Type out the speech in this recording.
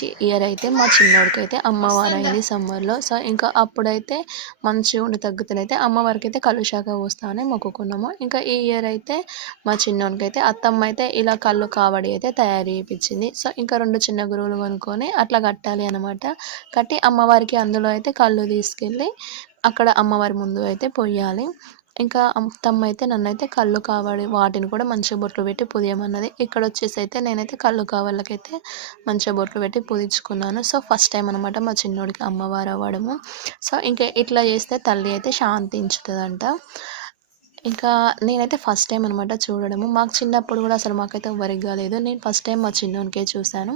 Last year అయితే మా చిన్నోడికి అయితే అమ్మవారు అయింది సమ్మర్లో. సో ఇంకా అప్పుడైతే మంచిగా ఉండి తగ్గుతుందైతే అమ్మవారికి అయితే కళ్ళు శాఖ పోస్తామని మొక్కుకున్నాము. ఇంకా ఈ ఇయర్ అయితే మా చిన్నోడికి అయితే అత్తమ్మ అయితే ఇలా కళ్ళు కావడి అయితే తయారు చేయించింది సో ఇంకా రెండు చిన్న గురువులు కొనుక్కొని అట్లా కట్టాలి అనమాట కట్టి అమ్మవారికి అందులో అయితే కళ్ళు తీసుకెళ్ళి అక్కడ అమ్మవారి ముందు అయితే పొయ్యాలి ఇంకా అత్తమ్మ అయితే నన్నైతే కళ్ళు కావాలి. వాటిని కూడా మంచిగా బొట్లు పెట్టి పుదియమన్నది. ఇక్కడ వచ్చేసి అయితే నేనైతే కళ్ళు కావాలకైతే మంచిగా బొట్లు పెట్టి పుదించుకున్నాను. సో ఫస్ట్ టైం అనమాట మా చిన్నోడికి అమ్మవారు అవ్వడము. సో ఇంకా ఇట్లా చేస్తే తల్లి అయితే శాంతించుతుందంట. ఇంకా నేనైతే ఫస్ట్ టైం అనమాట చూడడము. మాకు చిన్నప్పుడు కూడా అసలు మాకైతే ఎవరికి కాలేదు నేను ఫస్ట్ టైం మా చిన్నోనికే చూశాను.